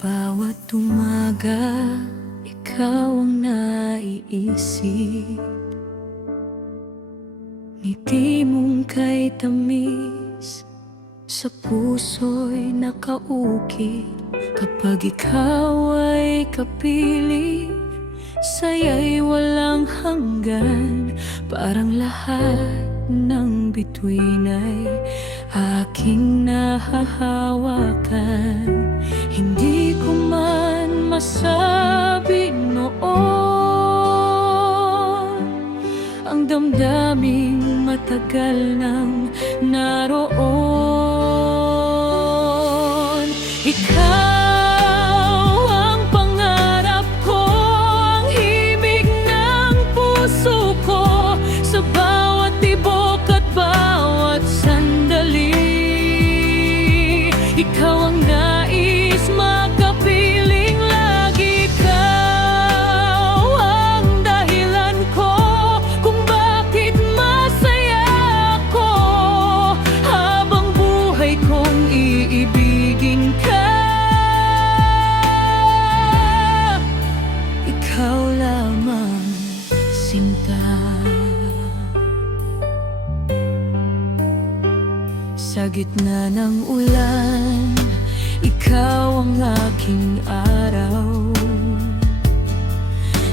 bawat umaga, ikaw ang naiisip. Ngiti mong kay tamis sa puso'y nakaukit. Kapag ikaw ay kapiling, saya'y walang hanggan. Parang lahat ng bituin ay aking nahahawakan. Hindi ko man masabi noon ang damdaming matagal nang naroon. Ikaw ang pangarap ko, ang himig ng puso ko, sa bawat tibok at bawat sandali. Ikaw ang nais makapiling lagi. Ikaw ang dahilan ko kung bakit masaya ako, habang buhay kong iibigin ka. Ikaw lamang, sinta. Sa gitna ng ulan, ikaw ang aking araw.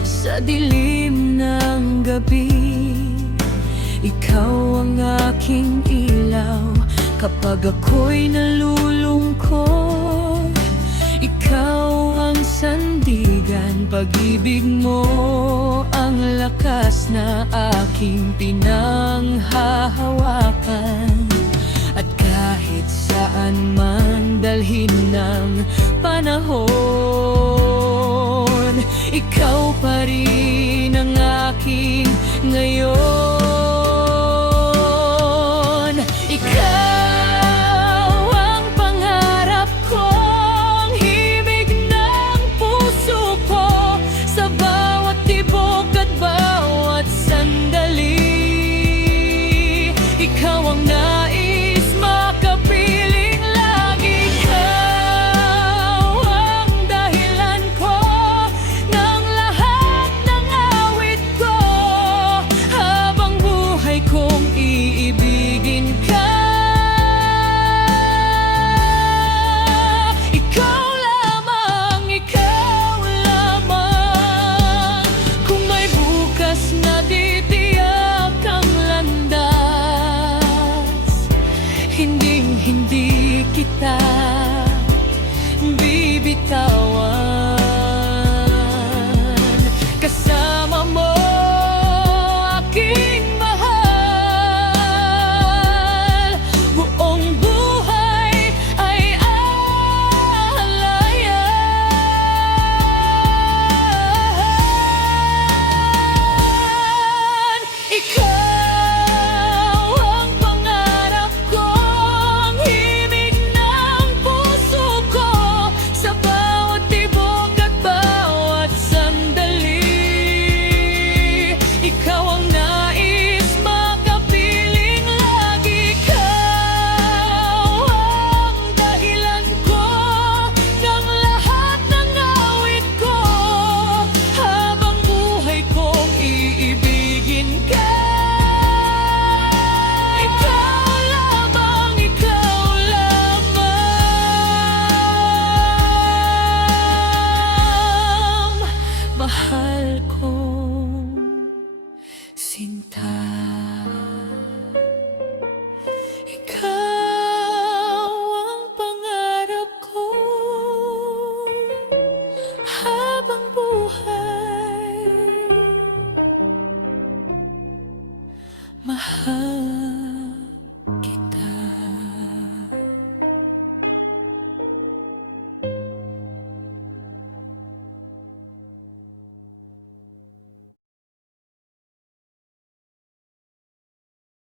Sa dilim ng gabi, ikaw ang aking ilaw. Kapag ako'y nalulungkot, ikaw ang sandigan. Pag-ibig mo ang lakas na aking pinanghahawakan. At kahit saan man dalhin ng panahon, ikaw pa rin ang aking ngayon. Ikaw ang pangarap ko, ang himig ng puso ko, sa bawat tibok at bawat sandali. Ikaw ang nais makapiling lagi. Ikaw ang dahilan ko ng lahat ng awit ko, habang buhay kong iibigin ka. Ikaw lamang, ikaw lamang. Kung may bukas na titiyak ang landas, hindi kita bibitaw.